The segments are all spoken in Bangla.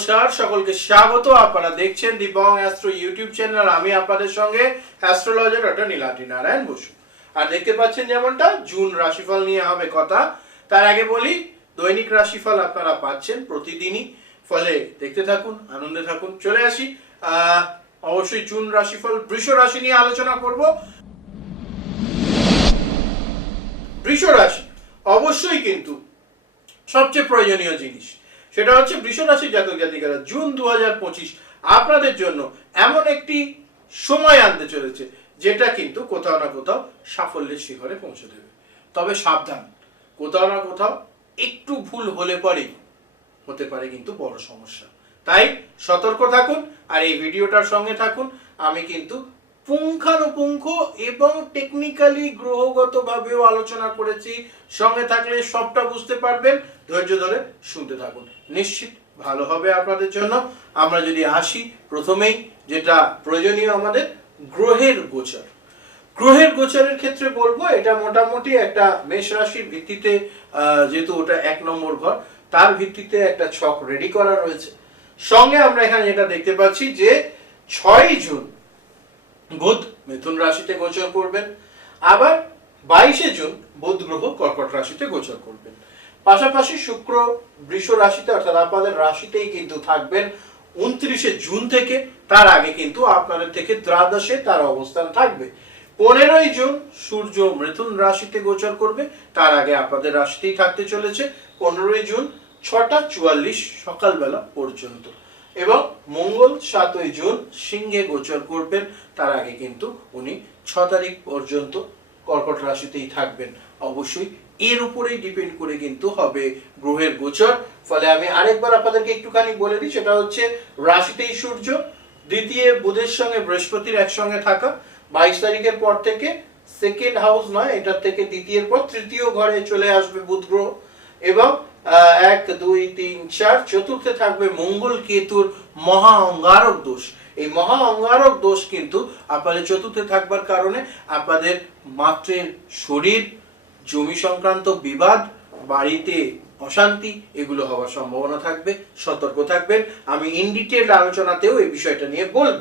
নমস্কার, সকলকে স্বাগত। আপনারা দেখছেন দিবং অ্যাস্ট্রো ইউটিউব চ্যানেল। আমি আপনাদের সঙ্গে অ্যাস্ট্রোলজার ডক্টর নীলাদ্রি নারায়ণ বসু। আর দেখতে পাচ্ছেন যেমনটা, জুন রাশিফল নিয়ে হবে কথা। তার আগে বলি, দৈনিক রাশিফল আপনারা পাচ্ছেন প্রতিদিনই। ফলে দেখতে থাকুন, আনন্দে থাকুন। চলে আসি অবশ্যই জুন রাশিফল, বৃষ রাশি নিয়ে আলোচনা করব। বৃষ রাশি, অবশ্যই কিন্তু সবচেয়ে প্রয়োজনীয় জিনিস। সেটা হচ্ছে বৃষ রাশির জাতক জাতিকারা, জুন দু হাজার পঁচিশ। আপনাদের জন্য এমন একটি সময় আনতে চলেছে, যেটা কিন্তু কোথাও না কোথাও সাফল্যের শিখরে পৌঁছে দেবে। তবে সাবধান, কোথাও না কোথাও একটু ভুল হলে পরেই হতে পারে কিন্তু বড় সমস্যা। তাই সতর্ক থাকুন আর এই ভিডিওটার সঙ্গে থাকুন, আমি কিন্তু পুঙ্খানুপুঙ্খ এবং টেকনিক্যালি গ্রহগতভাবেও আলোচনা করেছি। সঙ্গে থাকলে সবটা বুঝতে পারবেন। ধৈর্য ধরে শুনতে থাকুন। নিশ্চিত ভালো হবে আপনাদের জন্য। আমরা যদি আসি, প্রথমেই যেটা প্রয়োজনীয় আমাদের, গ্রহের গোচর। গ্রহের গোচরের ক্ষেত্রে বলব, এটা মোটামুটি একটা মেষ রাশির ভিত্তিতে যেহেতু ওটা এক নম্বর ঘর, তার ভিত্তিতে একটা ছক রেডি করা রয়েছে। সঙ্গে আমরা এখানে যেটা দেখতে পাচ্ছি যে, ছয় জুন বুধ মিথুন রাশিতে গোচর করবেন। আবার বাইশে জুন বুধ গ্রহ কর্কট রাশিতে গোচর করবেন। পাশাপাশি শুক্র বৃষ রাশিতে অর্থাৎ আপনাদের রাশিতেই কিন্তু থাকবেন। উনত্রিশে জুন থেকে, তার আগে কিন্তু আপনাদের থেকে দ্বাদশে তার অবস্থান থাকবে। পনেরোই জুন সূর্য মিথুন রাশিতে গোচর করবে। তার আগে আপনাদের রাশিতেই থাকতে চলেছে। পনেরোই জুন ছটা চুয়াল্লিশ সকালবেলা পর্যন্ত। এবং মঙ্গল সাতই জুন সিংহে গোচর করবেন। তার আগে কিন্তু উনি ছ তারিখ পর্যন্ত কর্কট রাশিতেই থাকবেন। অবশ্যই এর উপরেই ডিপেন্ড করে কিন্তু হবে গ্রহের গোচর। ফলে আমি আরেকবার আপনাদেরকে একটুখানি বলে দিই, সেটা হচ্ছে রাশিতেই সূর্য, দ্বিতীয় বুধের সঙ্গে বৃহস্পতির একসঙ্গে থাকা। বাইশ তারিখের পর থেকে সেকেন্ড হাউস নয়, এটার থেকে দ্বিতীয়ের পর তৃতীয় ঘরে চলে আসবে বুধ গ্রহ। এবং এক, দুই, তিন, চার, চতুর্থে থাকবে মঙ্গল কেতুর মহা অঙ্গারক দোষ। এই মহা অঙ্গারক দোষ কিন্তু আপনাদের চতুর্থে থাকবার কারণে আপনাদের মাত্রের শরীর, জমি সংক্রান্ত বিবাদ, বাড়িতে অশান্তি, এগুলো হওয়ার সম্ভাবনা থাকবে, সতর্ক থাকবেন। আমি ইন ডিটেল আলোচনাতেও এই বিষয়টা নিয়ে বলব।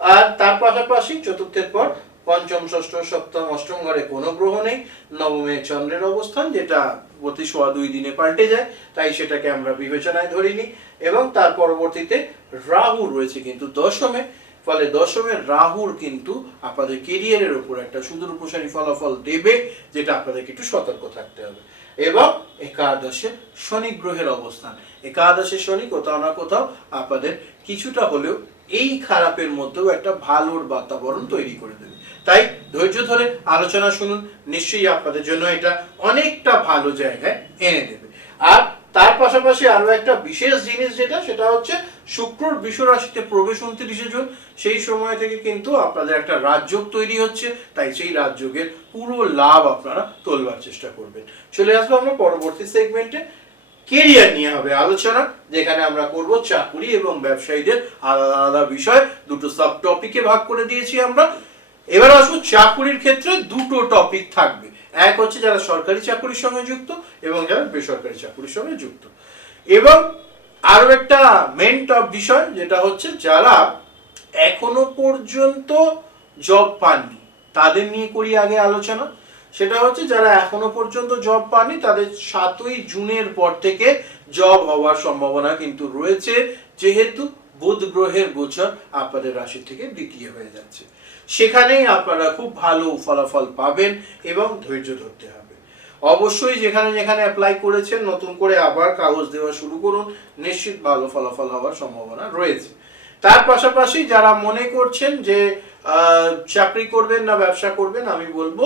আর তার পাশাপাশি চতুর্থের পর পঞ্চম, ষষ্ঠ, সপ্তম, অষ্টম ঘরে কোনো গ্রহ নেই। নবমে চন্দ্রের অবস্থান, যেটা প্রতি সোয়া দুই দিনে পাল্টে যায়, তাই সেটাকে আমরা বিবেচনায় ধরিনি। এবং তার পরবর্তীতে রাহু রয়েছে কিন্তু দশমে। ফলে দশমের রাহুর কিন্তু আপনাদের কেরিয়ারের উপর একটা সুদূর প্রসারী ফলাফল দেবে, যেটা আপনাদেরকে একটু সতর্ক থাকতে হবে। এবং একাদশে শনি গ্রহের অবস্থান। একাদশে শনি কোথাও না কোথাও আপনাদের কিছুটা হলেও এই খারাপের মধ্যেও একটা ভালোর বাতাবরণ তৈরি করে দেবে। তাই ধৈর্য ধরে আলোচনা শুনুন। নিশ্চয়ই আপনাদের জন্য এটা অনেকটা ভালো জায়গায় এনে দেবে। আর তার পাশাপাশি আরও একটা বিশেষ জিনিস যেটা, সেটা হচ্ছে শুক্রর বিশ্ব রাশিতে প্রবেশ উনত্রিশে জুন, সেই সময় থেকে কিন্তু আপনাদের একটা রাজযোগ তৈরি হচ্ছে। তাই সেই রাজযোগের পুরো লাভ আপনারা তোলবার চেষ্টা করবেন। চলে আসব আমরা পরবর্তী সেগমেন্টে কেরিয়ার নিয়ে হবে আলোচনা, যেখানে আমরা করব চাকুরি এবং ব্যবসায়ীদের আলাদা আলাদা বিষয়। দুটো সাব টপিকে ভাগ করে দিয়েছি আমরা। এবার আসব চাকুরির ক্ষেত্রে দুটো টপিক থাকবে। এক হচ্ছে যারা সরকারি চাকুরির সঙ্গে যুক্ত এবং যারা বেসরকারি চাকুরির সঙ্গে যুক্ত। এবং আরও একটা মেন টপ বিষয়, যেটা হচ্ছে যারা এখনও পর্যন্ত জব পাননি, তাদের নিয়ে করি আগে আলোচনা। সেটা হচ্ছে যারা এখনও পর্যন্ত জব পাননি, তাদের সাতই জুনের পর থেকে জব হওয়ার সম্ভাবনা কিন্তু রয়েছে, যেহেতু বুধ গ্রহের গোচর আপনাদের রাশি থেকে দ্বিতীয় হয়ে যাচ্ছে। সেখানেই আপনারা খুব ভালো ফলাফল পাবেন এবং ধৈর্য ধরতে হবে। অবশ্যই যেখানে যেখানে অ্যাপ্লাই করেছেন, নতুন করে আবার কাগজ দেওয়া শুরু করুন, নিশ্চিত ভালো ফলাফল হওয়ার সম্ভাবনা রয়েছে। তার পাশাপাশি যারা মনে করছেন যে চাকরি করবেন না ব্যবসা করবেন, আমি বলব,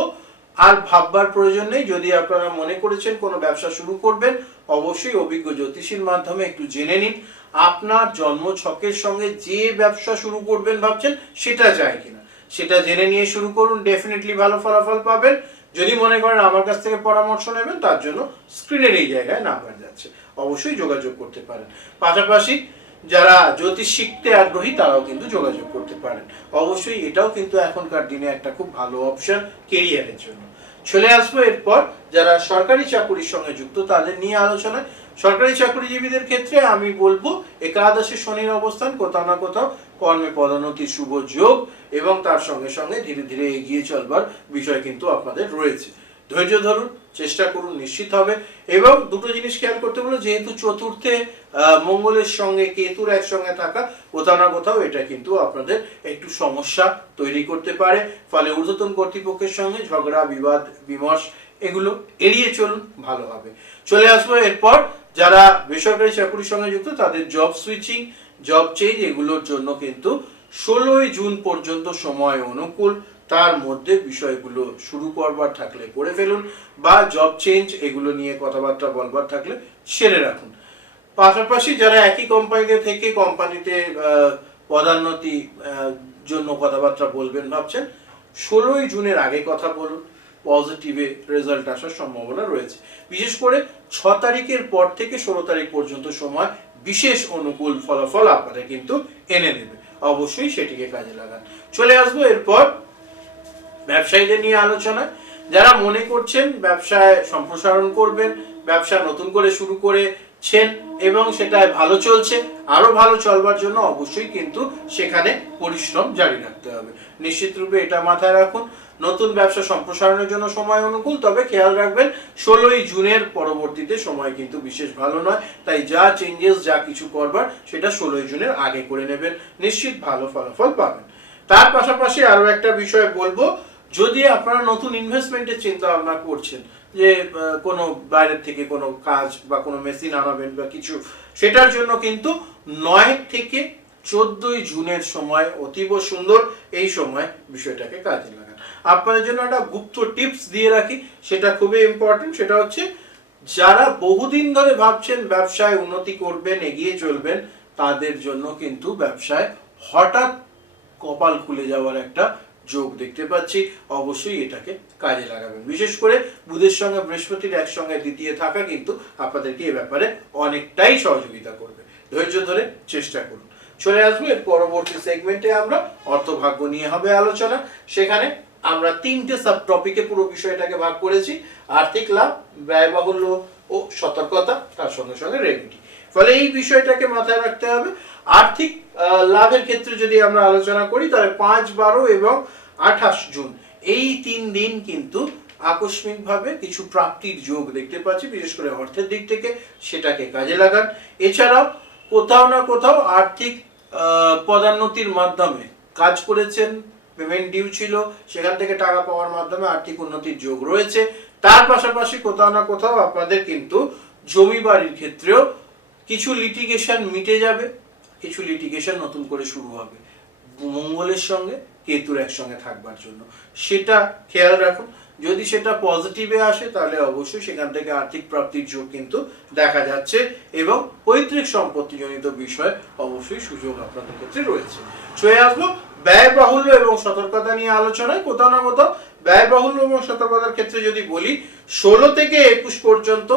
আর ভাববার প্রয়োজন নেই, যদি আপনারা মনে করেছেন কোনো ব্যবসা শুরু করবেন, অবশ্যই অভিজ্ঞ জ্যোতিষীর মাধ্যমে একটু জেনে নিন, আপনার জন্ম ছকের সঙ্গে যে ব্যবসা শুরু করবেন ভাবছেন, সেটা যায় কিনা। সেটা জেনে নিয়ে শুরু করুন ডেফিনেটলি ভালো ফলাফল পাবেন। যদি মনে করেন আমার কাছ থেকে পরামর্শ নেবেন, তার জন্য স্ক্রিনের এই জায়গায় নাম্বার যাচ্ছে। অবশ্যই যোগাযোগ করতে পারেন। পাশাপাশি যারা জ্যোতিষ শিখতে আগ্রহী, তারাও কিন্তু যোগাযোগ করতে পারেন। অবশ্যই এটাও কিন্তু এখনকার দিনে একটা খুব ভালো অপশন কেরিয়ারের জন্য। চলে আসব এরপর, যারা সরকারি চাকুরির সঙ্গে যুক্ত, তাদের নিয়ে আলোচনায়। সরকারি চাকরিজীবীদের ক্ষেত্রে আমি বলব, একাদশে শনির অবস্থান, কোথাও না কোথাও কর্মে পদোন্নতির শুভ যোগ এবং তার সঙ্গে সঙ্গে ধীরে ধীরে এগিয়ে চলবার বিষয় কিন্তু আপনাদের রয়েছে। ধৈর্য ধরুন, চেষ্টা করুন, নিশ্চিত হবে। এবং দুটো জিনিস খেয়াল করতে বলো যেহেতু চতুর্থে মঙ্গলের সঙ্গে কেতুর একসঙ্গে থাকা, কোথাও না কোথাও এটা কিন্তু আপনাদের একটু সমস্যা তৈরি করতে পারে। ফলে ঊর্ধ্বতন কর্তৃপক্ষের সঙ্গে ঝগড়া, বিবাদ, বিমর্ষ এগুলো এড়িয়ে চলুন, ভালো হবে। চলে আসব এরপর যারা বেসরকারি চাকরির সঙ্গে যুক্ত, তাদের জব সুইচিং জব চেঞ্জ এগুলোর জন্য কিন্তু ষোলোই জুন পর্যন্ত সময় অনুকূল। তার মধ্যে বিষয়গুলো শুরু করবার থাকলে করে ফেলুন বা জব চেঞ্জ এগুলো নিয়ে কথাবার্তা বলবার থাকলে সেরে রাখুন। পাশাপাশি যারা একই কোম্পানিতে থেকে কোম্পানিতে পদোন্নতি জন্য কথাবার্তা বলবেন, ভাবছেন, ষোলোই জুনের আগে কথা বলুন। পজিটিভে রেজাল্ট আসার সম্ভাবনা রয়েছে। বিশেষ করে ছ তারিখের পর থেকে ষোলো তারিখ পর্যন্ত সময় বিশেষ অনুকূল ফলাফল আপনাদের কিন্তু এনে দেবে। অবশ্যই সেটিকে কাজে লাগান। চলে আসব এরপর ব্যবসায়ীদের নিয়ে আলোচনা যারা মনে করছেন ব্যবসায় সম্প্রসারণ করবেন, ব্যবসা নতুন করে শুরু করেছেন এবং সেটায় ভালো চলছে, আরও ভালো চলবার জন্য অবশ্যই কিন্তু সেখানে পরিশ্রম জারি রাখতে হবে। নিশ্চিত রূপে এটা মাথায় রাখুন। নতুন ব্যবসা সম্প্রসারণের জন্য সময় অনুকূল, তবে খেয়াল রাখবেন, ষোলোই জুনের পরবর্তীতে সময় কিন্তু বিশেষ ভালো নয়। তাই যা চেঞ্জেস যা কিছু করবার, সেটা ষোলোই জুনের আগে করে নেবেন। নিশ্চিত ভালো ফলাফল পাবেন। তার পাশাপাশি আরও একটা বিষয় বলব, যদি আপনারা নতুন ইনভেস্টমেন্টের চিন্তা ভাবনা করছেন, যে কোনো বাইরের থেকে কোনো কাজ বা কোনো মেশিন আনাবেন বা কিছু, সেটার জন্য কিন্তু নয় থেকে চোদ্দই জুনের সময় অতীব সুন্দর এই সময় বিষয়টাকে কাজে লাগান। আপনাদের জন্য একটা গুপ্ত টিপস দিয়ে রাখি, সেটা খুবই ইম্পর্টেন্ট সেটা হচ্ছে যারা বহুদিন ধরে ভাবছেন ব্যবসায় উন্নতি করবেন, এগিয়ে চলবেন, তাদের জন্য কিন্তু ব্যবসায় হঠাৎ কপাল খুলে যাওয়ার একটা যোগ দেখতে পাচ্ছি। অবশ্যই এটাকে কাজে লাগাবেন। বিশেষ করে বুধের সঙ্গে বৃহস্পতির একসঙ্গে দ্বিতীয় থাকা কিন্তু আপনাদেরকে এ ব্যাপারে অনেকটাই সহযোগিতা করবে। ধৈর্য ধরে চেষ্টা করুন। চলে আসব এর পরবর্তী সেগমেন্টে আমরা অর্থভাগ্য নিয়ে হবে আলোচনা। সেখানে আমরা তিনটে সাব টপিকে পুরো বিষয়টাকে ভাগ করেছি। আর্থিক লাভ ব্যয়বাহুল্য ও সতর্কতা, তার সঙ্গে সঙ্গে রেমিডি ফলে এই বিষয়টাকে মাথায় রাখতে হবে। আর্থিক লাভের ক্ষেত্রে যদি আমরা আলোচনা করি, তাহলে পাঁচ, বারো এবং আঠাশ জুন, এই তিন দিন কিন্তু আকস্মিকভাবে কিছু প্রাপ্তির যোগ দেখতে পাচ্ছি, বিশেষ করে অর্থের দিক থেকে সেটাকে কাজে লাগান। এছাড়াও কোথাও না কোথাও আর্থিক পদোন্নতির মাধ্যমে কাজ করেছেন পেমেন্ট ডিউ ছিল, সেখান থেকে টাকা পাওয়ার মাধ্যমে আর্থিক উন্নতির যোগ রয়েছে। তার পাশাপাশি কোথাও না কোথাও আপনাদের কিন্তু জমি বাড়ির ক্ষেত্রেও কিছু লিটিগেশন মিটে যাবে, কিছু লিটিগেশন নতুন করে শুরু হবে। মঙ্গলের সঙ্গে, কেতুর একসঙ্গে থাকবার জন্য। সেটা খেয়াল রাখুন। যদি সেটা পজিটিভে আসে, তাহলে অবশ্যই সেখান থেকে আর্থিক প্রাপ্তির যোগ কিন্তু দেখা যাচ্ছে এবং পৈতৃক সম্পত্তিজনিত বিষয়ে অবশ্যই সুযোগ আপনাদের ক্ষেত্রে রয়েছে। ছয়ে আসব ব্যয়বাহুল্য এবং সতর্কতা নিয়ে আলোচনায়। কোথাও না কোথাও ব্যয়বাহুল্য এবং সতর্কতার ক্ষেত্রে যদি বলি, ষোলো থেকে একুশ পর্যন্ত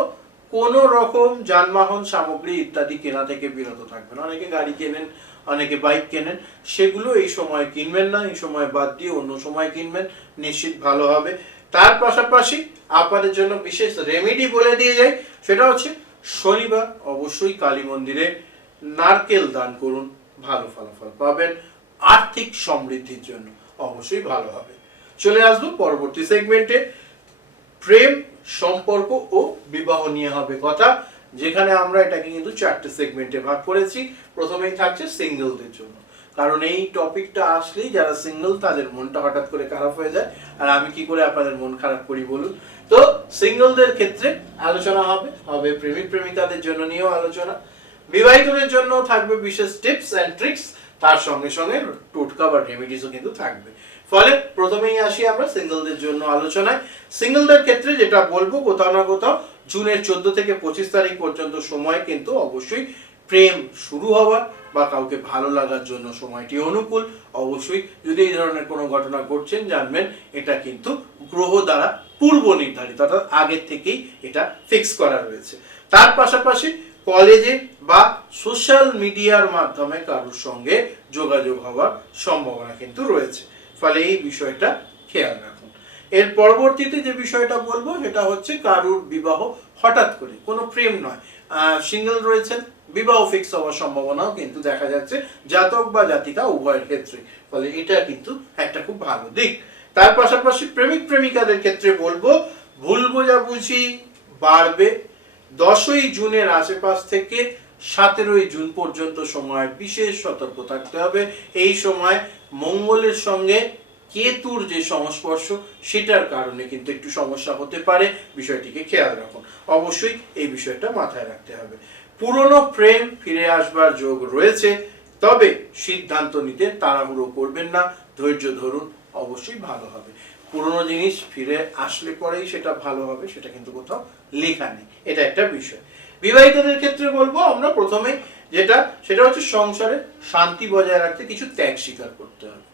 কোন রকম যানবাহন, সামগ্রী ইত্যাদি কেনা থেকে বিরত থাকবেন অনেকে গাড়ি কেনেন, অনেকে বাইক কেনেন, সেগুলো এই সময় কিনবেন না, এই সময় বাদ দিয়ে অন্য সময় কিনবেন। নিশ্চিত ভালো হবে। তার পাশাপাশি আপনাদের জন্য বিশেষ রেমেডি বলে দিয়ে যাই, সেটা হচ্ছে শনিবার অবশ্যই কালী মন্দিরে নারকেল দান করুন, ভালো ফলাফল পাবেন, আর্থিক সমৃদ্ধির জন্য অবশ্যই ভালো হবে। চলে আসব পরবর্তী সেগমেন্টে প্রেম, সম্পর্ক ও বিবাহ নিয়ে হবে কথা, যেখানে আমরা এটাকে কিন্তু চারটে সেগমেন্টে ভাগ করেছি। প্রথমেই থাকছে সিঙ্গেলদের জন্য। কারণ এই টপিকটা আসলেই যারা সিঙ্গেল তাদের মনটা হঠাৎ করে খারাপ হয়ে যায়। আর আমি কি করে আপনাদের মন খারাপ করি বলুন? তো সিঙ্গেলদের ক্ষেত্রে আলোচনা হবে হবে প্রেমিক প্রেমিকাদের জন্য নিয়েও আলোচনা। বিবাহিতদের জন্য থাকবে বিশেষ টিপস অ্যান্ড ট্রিক্স তার সঙ্গে সঙ্গে টোটকা বা রেমিডিসও কিন্তু থাকবে। ফলে প্রথমেই আসি আমরা সিঙ্গেলদের জন্য আলোচনায়। সিঙ্গেলদের ক্ষেত্রে যেটা বলব, কোথাও না কোথাও জুনের চোদ্দ থেকে পঁচিশ তারিখ পর্যন্ত সময় কিন্তু অবশ্যই প্রেম শুরু হওয়ার বা কাউকে ভালো লাগার জন্য সময়টি অনুকূল, অবশ্যই যদি এই ধরনের কোনো ঘটনা ঘটছেন জানবেন, এটা কিন্তু গ্রহ দ্বারা পূর্ব নির্ধারিত, অর্থাৎ আগের থেকেই এটা ফিক্স করা রয়েছে। তার পাশাপাশি কলেজে বা সোশ্যাল মিডিয়ার মাধ্যমে কারোর সঙ্গে যোগাযোগ হওয়ার সম্ভাবনা কিন্তু রয়েছে। ফলে এই বিষয়টা খেয়াল রাখুন। এর পরবর্তীতে যে বিষয়টা বলব, সেটা হচ্ছে কারুর বিবাহ হঠাৎ করে, কোনো প্রেম নয়। সিঙ্গেল রয়েছেন। বিবাহ ফিক্স হওয়ার সম্ভাবনাও কিন্তু দেখা যাচ্ছে, জাতক বা জাতিকা, উভয়ের ক্ষেত্রে ফলে এটা কিন্তু একটা খুব ভালো দিক। তার পাশাপাশি প্রেমিক প্রেমিকাদের ক্ষেত্রে বলব, ভুল বোঝাবুঝি বাড়বে। দশই জুনের আশেপাশ থেকে সতেরোই জুন পর্যন্ত সময় বিশেষ সতর্ক থাকতে হবে। এই সময় মঙ্গলের সঙ্গে কেতুর যে সংস্পর্শ, সেটার কারণে কিন্তু একটু সমস্যা হতে পারে। বিষয়টিকে খেয়াল রাখুন। অবশ্যই এই বিষয়টা মাথায় রাখতে হবে। পুরনো প্রেম ফিরে আসবার যোগ রয়েছে, তবে সিদ্ধান্ত নিতে তাড়াহুড়ো করবেন না। ধৈর্য ধরুন, অবশ্যই ভালো হবে। পুরনো জিনিস ফিরে আসলে পরেই সেটা ভালো হবে, সেটা কিন্তু কোথাও লেখা নেই। এটা একটা বিষয়। বিবাহিতদের ক্ষেত্রে বলব, আমরা প্রথমে যেটা, সেটা হচ্ছে সংসারে শান্তি বজায় রাখতে কিছু ত্যাগ স্বীকার করতে হবে।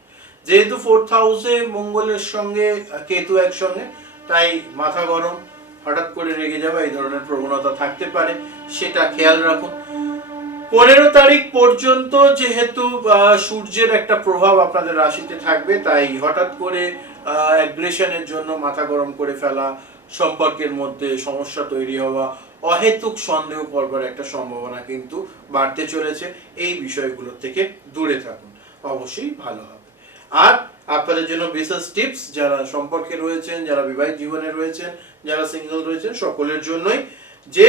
যেহেতু ফোর্থ হাউসে মঙ্গলের সঙ্গে কেতু একসঙ্গে, তাই মাথা গরম, হঠাৎ করে রেগে যাওয়া এই ধরনের প্রবণতা থাকতে পারে, সেটা খেয়াল রাখুন। পনেরো তারিখ পর্যন্ত যেহেতু সূর্যের একটা প্রভাব আপনাদের রাশিতে থাকবে, তাই হঠাৎ করে অ্যাগ্রেশনের জন্য মাথা গরম করে ফেলা, সম্পর্কের মধ্যে সমস্যা তৈরি হওয়া, অহেতুক সন্দেহ করবার একটা সম্ভাবনা কিন্তু বাড়তে চলেছে। এই বিষয়গুলো থেকে দূরে থাকুন। অবশ্যই ভালো হবে। আর আপনাদের জন্য বিশেষ টিপস যারা সম্পর্কে রয়েছেন, যারা বিবাহিত জীবনে রয়েছেন, যারা সিঙ্গেল রয়েছেন, সকলের জন্যই যে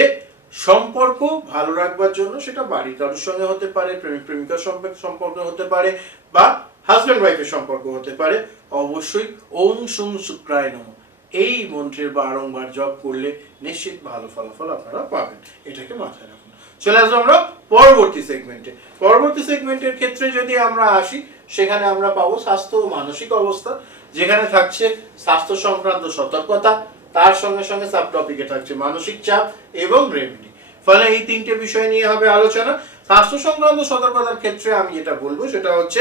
সম্পর্ক ভালো রাখবার জন্য সেটা বাড়ির কারোর সঙ্গে হতে পারে, প্রেমিক প্রেমিকার সম্পর্ক হতে পারে বা হাজব্যান্ড ওয়াইফের সম্পর্ক হতে পারে, অবশ্যই ওং সুং শুক্রায় নম। এই মন্ত্রের বারংবার জপ করলে নিশ্চিত ভালো ফলাফল আপনারা পাবেন। এটাকে মাথায় রাখুন। চলে আসব আমরা পরবর্তী সেগমেন্টে পরবর্তী সেগমেন্টের ক্ষেত্রে যদি আমরা আসি সেখানে আমরা পাবো স্বাস্থ্য ও মানসিক অবস্থা, যেখানে থাকছে স্বাস্থ্য সংক্রান্ত সতর্কতা, তার সঙ্গে সঙ্গে সাব টপিকে থাকছে মানসিক চাপ এবং রেমেডি ফলে এই তিনটে বিষয় নিয়ে হবে আলোচনা। স্বাস্থ্য সংক্রান্ত সতর্কতার ক্ষেত্রে আমি যেটা বলব, সেটা হচ্ছে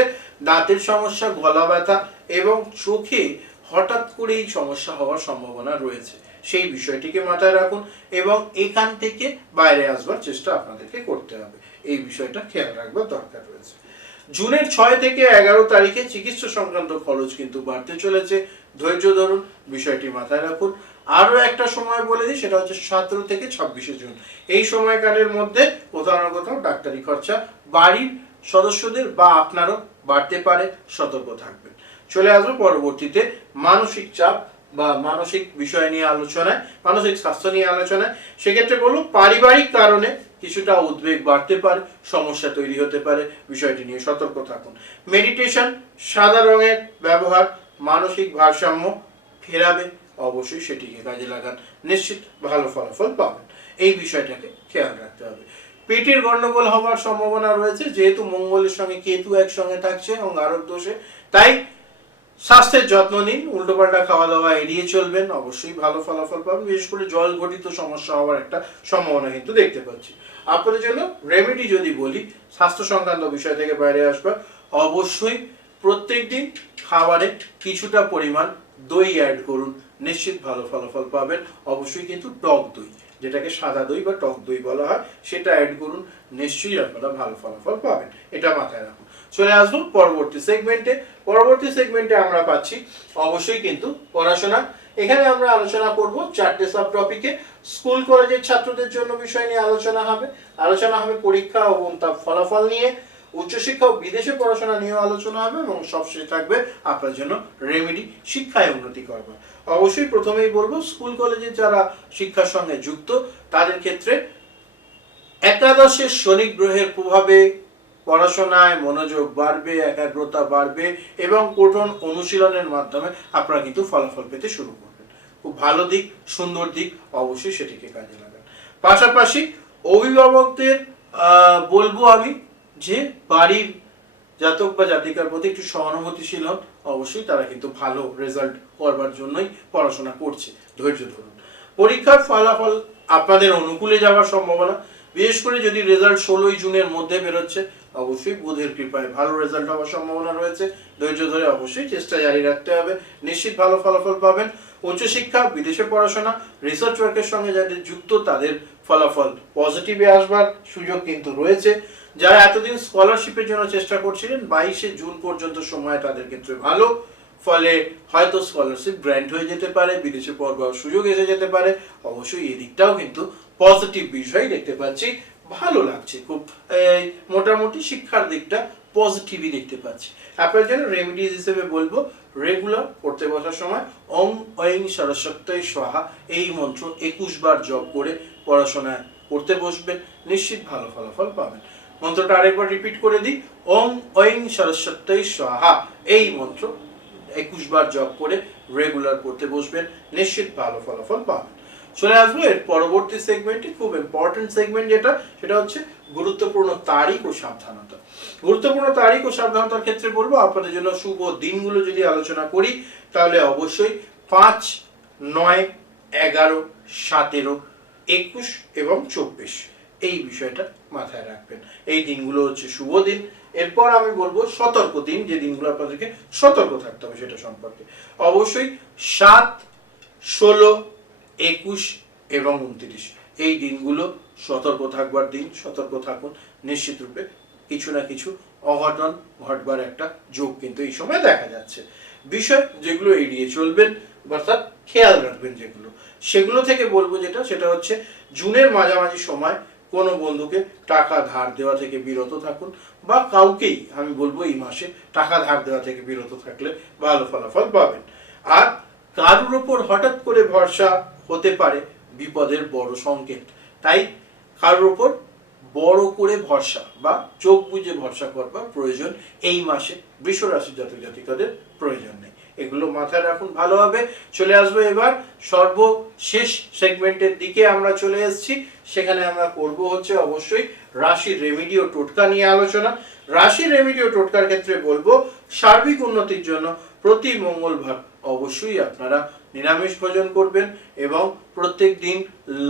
দাঁতের সমস্যা, গলা ব্যথা এবং চোখে হঠাৎ করেই সমস্যা হওয়ার সম্ভাবনা রয়েছে। সেই বিষয়টিকে মাথায় রাখুন এবং এখান থেকে বাইরে আসবার চেষ্টা আপনাদেরকে করতে হবে। এই বিষয়টা খেয়াল রাখবার দরকার রয়েছে। জুনের ছয় থেকে এগারো তারিখে চিকিৎসা সংক্রান্ত খরচ কিন্তু বাড়তে চলেছে। ধৈর্য ধরুন, বিষয়টি মাথায় রাখুন। আরও একটা সময় বলে দিই, সেটা হচ্ছে সতেরো থেকে ছাব্বিশে জুন। এই সময়কালের মধ্যে কোথাও না কোথাও ডাক্তারি খরচা বাড়ির সদস্যদের বা আপনারও বাড়তে পারে, সতর্ক থাকবেন। চলে আসব পরবর্তীতে, মানসিক চাপ বা মানসিক বিষয় নিয়ে আলোচনায় মানসিক স্বাস্থ্য নিয়ে আলোচনায় সেক্ষেত্রে বলুন পারিবারিক কারণে কিছুটা উদ্বেগ বাড়তে পারে, সমস্যা তৈরি হতে পারে, বিষয়টি নিয়ে সতর্ক থাকুন। মেডিটেশন সাদা রঙের ব্যবহার, মানসিক ভারসাম্য ফেরাবে, অবশ্যই সেটিকে কাজে লাগান, নিশ্চিত ভালো ফলাফল পাবেন। এই বিষয়টাকে খেয়াল রাখতে হবে। পেটের গন্ডগোল হওয়ার সম্ভাবনা রয়েছে, যেহেতু মঙ্গলের সঙ্গে কেতু একসঙ্গে থাকছে এবং আরব দোষে, তাই স্বাস্থ্যের যত্ন নিন, উল্টোপাল্টা খাওয়া দাওয়া এড়িয়ে চলবেন, অবশ্যই ভালো ফলাফল পাবেন, বিশেষ করে জল ঘটিত সমস্যা হওয়ার একটা সম্ভাবনা কিন্তু দেখতে পাচ্ছি। আপনাদের জন্য রেমেডি যদি বলি, স্বাস্থ্য সংক্রান্ত বিষয় থেকে বাইরে আসবে, অবশ্যই প্রত্যেকদিন খাবারে কিছুটা পরিমাণ দই অ্যাড করুন, নিশ্চিত ভালো ফলাফল পাবেন। অবশ্যই কিন্তু টক দই, যেটাকে সাদা দই বা টক দই বলা হয়, সেটা অ্যাড করুন, নিশ্চয়ই আপনারা ভালো ফলাফল পাবেন, এটা মাথায় রাখুন। চলে আসব পরবর্তী সেগমেন্টে পরবর্তী সেগমেন্টে আমরা পাচ্ছি অবশ্যই কিন্তু পড়াশোনা। এখানে আমরা আলোচনা করব চারটে সাব টপিকে স্কুল, কলেজের ছাত্রদের জন্য বিষয় নিয়ে আলোচনা হবে। আলোচনা হবে পরীক্ষা এবং তার ফলাফল নিয়ে। উচ্চশিক্ষা ও বিদেশে পড়াশোনা নিয়েও আলোচনা হবে এবং সবশেষে থাকবে আপনার জন্য রেমেডি শিক্ষায় উন্নতি করবে। অবশ্যই প্রথমেই বলব, স্কুল, কলেজে যারা শিক্ষার সঙ্গে যুক্ত, তাদের ক্ষেত্রে একাদশের শনি গ্রহের প্রভাবে পড়াশোনায় মনোযোগ বাড়বে, একাগ্রতা বাড়বে এবং কঠোর অনুশীলনের মাধ্যমে আপনারা কিন্তু ফলাফল পেতে শুরু করবেন। খুব ভালো দিক, সুন্দর দিক অবশ্যই সেটিকে কাজে লাগান। পাশাপাশি অভিভাবকদের বলব আমি যে বাড়ির জাতক বা জাতিকার প্রতি একটু সহানুভূতিশীল হন। অবশ্যই তারা কিন্তু ভালো রেজাল্ট করবার জন্যই পড়াশোনা করছে। ধৈর্য ধরুন। পরীক্ষার ফলাফল আপনাদের অনুকূলে যাওয়ার সম্ভাবনা। বিশেষ করে যদি রেজাল্ট ষোলোই জুনের মধ্যে বেরোচ্ছে অবশ্যই বুধের কৃপায় ভালো রেজাল্ট হওয়ার সম্ভাবনা রয়েছে। ধৈর্য ধরে অবশ্যই চেষ্টা জারি রাখতে হবে। নিশ্চিত ভালো ফলাফল পাবেন। উচ্চশিক্ষা, বিদেশে পড়াশোনা রিসার্চ ওয়ার্কের সঙ্গে যাদের যুক্ত, তাদের ফলাফল পজিটিভে আসবার সুযোগ কিন্তু রয়েছে। যারা এতদিন স্কলারশিপের জন্য চেষ্টা করছিলেন, বাইশে জুন পর্যন্ত সময় তাদের ক্ষেত্রে ভালো। ফলে হয়তো স্কলারশিপ গ্র্যান্ট হয়ে যেতে পারে, বিদেশে পড়বার সুযোগ এসে যেতে পারে। অবশ্যই এদিকটাও কিন্তু পজিটিভ বিষয় দেখতে পাচ্ছি। ভালো লাগছে খুব। মোটামুটি শিক্ষার দিকটা পজিটিভই দেখতে পাচ্ছি। আপনার জন্য রেমিডিজ হিসেবে বলব রেগুলার পড়তে বসার সময় ওম ঐং সরস্বতী স্বাহা, এই মন্ত্র একুশ বার জপ করে পড়াশোনায় পড়তে বসবেন, নিশ্চিত ভালো ফলাফল পাবেন। মন্ত্রটা আরেকবার রিপিট করে দিই ওম ঐং সরস্বতী স্বাহা, এই মন্ত্র একুশ বার জপ করে রেগুলার পড়তে বসবেন, নিশ্চিত ভালো ফলাফল পাবেন। চলে আসব, এর পরবর্তী সেগমেন্টে খুব ইম্পর্টেন্ট সেগমেন্ট যেটা, সেটা হচ্ছে গুরুত্বপূর্ণ তারিখ ও সাবধানতা। গুরুত্বপূর্ণ তারিখ ও সাবধানতার ক্ষেত্রে বলব, আপনাদের জন্য শুভ দিনগুলো যদি আলোচনা করি, তাহলে অবশ্যই পাঁচ, নয়, এগারো, সতেরো, একুশ এবং চব্বিশ, এই বিষয়টা মাথায় রাখবেন। এই দিনগুলো হচ্ছে শুভ দিন। এরপর আমি বলব সতর্ক দিন, যে দিনগুলো আপনাদেরকে সতর্ক থাকতে হবে সেটা সম্পর্কে। অবশ্যই সাত, ষোলো একুশ এবং উনত্রিশ। এই দিনগুলো সতর্ক থাকবার দিন, সতর্ক থাকুন, নিশ্চিত রূপে কিছু না কিছু অঘটন ঘটবার একটা যোগ কিন্তু এই সময় দেখা যাচ্ছে। বিষয় যেগুলো এড়িয়ে চলবেন, অর্থাৎ খেয়াল রাখবেন যেগুলো, সেগুলো থেকে বলব যেটা, সেটা হচ্ছে জুনের মাঝামাঝি সময় কোনো বন্ধুকে টাকা ধার দেওয়া থেকে বিরত থাকুন বা কাউকেই, আমি বলব এই মাসে টাকা ধার দেওয়া থেকে বিরত থাকলে ভালো ফলাফল পাবেন। আর কারুর ওপর হঠাৎ করে ভরসা হতে পারে বিপদের বড় সংকেত। তাই কারোর ওপর বড় করে ভরসা বা চোখ বুঝে ভরসা করবার প্রয়োজন এই মাসে বৃষ রাশির জাতক জাতিকাদের প্রয়োজন নেই। এগুলো মাথায় রাখুন ভালোভাবে চলে আসব এবার সর্বশেষ সেগমেন্টের দিকে আমরা চলে এসেছি। সেখানে আমরা করব হচ্ছে অবশ্যই রাশির রেমিডি ও টোটকা নিয়ে আলোচনা। রাশির রেমিডি ও টোটকার ক্ষেত্রে বলব সার্বিক উন্নতির জন্য প্রতি মঙ্গলবার অবশ্যই আপনারা নিরামিষ ভোজন করবেন এবং প্রত্যেক দিন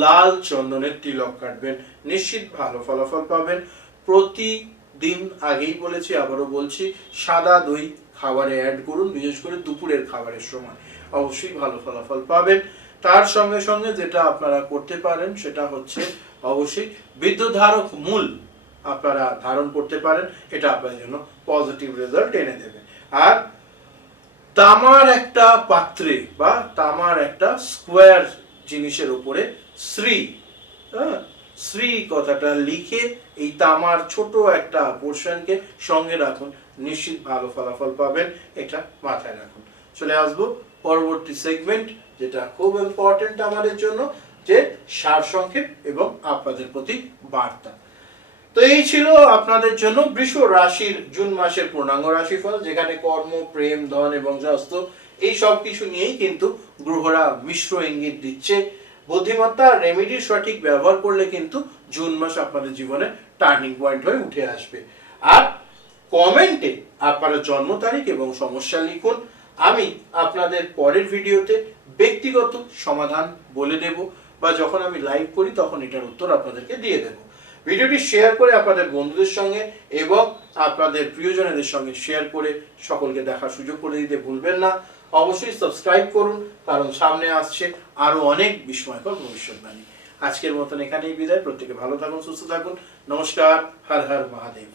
লাল চন্দনের তিলক কাটবেন। নিশ্চিত ভালো ফলাফল পাবেন। প্রতিদিন আগেই বলেছি, আবারও বলছি, সাদা দই খাবারে অ্যাড করুন, বিশেষ করে দুপুরের খাবারের সময়। অবশ্যই ভালো ফলাফল পাবেন। তার সঙ্গে সঙ্গে যেটা আপনারা করতে পারেন, সেটা হচ্ছে অবশ্যই বিদ্যুৎ ধারক মূল আপনারা ধারণ করতে পারেন, এটা আপনাদের জন্য পজিটিভ রেজাল্ট এনে দেবে। আর তামার একটা পাত্রে বা তামার একটা স্কোয়ার জিনিসের উপরে শ্রী হ্যাঁ? শ্রী কথাটা লিখে এই তামার ছোট একটা পোর্শনকে সঙ্গে রাখুন। নিশ্চিত ভালো ফলাফল পাবেন, এটা মাথায় রাখুন। চলে আসব পরবর্তী সেগমেন্ট যেটা খুব ইম্পর্টেন্ট আমাদের জন্য, যে সারসংক্ষেপ এবং আপনাদের প্রতি বার্তা। তো এই ছিল আপনাদের জন্য বৃষ রাশির জুন মাসের পূর্ণাঙ্গ রাশিফল, যেখানে কর্ম, প্রেম, ধন এবং স্বাস্থ্য এই সব কিছু নিয়েই কিন্তু গ্রহরা মিশ্র ইঙ্গিত দিচ্ছে। বুদ্ধিমত্তা, রেমিডির সঠিক ব্যবহার করলে কিন্তু জুন মাস আপনাদের জীবনে টার্নিং পয়েন্ট হয়ে উঠে আসবে। আর কমেন্টে আপনারা জন্ম তারিখ এবং সমস্যা লিখুন। আমি আপনাদের পরের ভিডিওতে ব্যক্তিগত সমাধান বলে দেব বা যখন আমি লাইভ করি তখন এটার উত্তর আপনাদেরকে দিয়ে দেব। ভিডিওটি শেয়ার করে আপনাদের বন্ধুদের সঙ্গে এবং আপনাদের প্রিয়জনেদের সঙ্গে শেয়ার করে সকলকে দেখার সুযোগ করে দিতে ভুলবেন না। অবশ্যই সাবস্ক্রাইব করুন, কারণ সামনে আসছে আরও অনেক বিস্ময়কর ভবিষ্যৎবাণী। আজকের মতন এখানেই বিদায়। প্রত্যেকে ভালো থাকুন, সুস্থ থাকুন। নমস্কার, হর হর মহাদেব।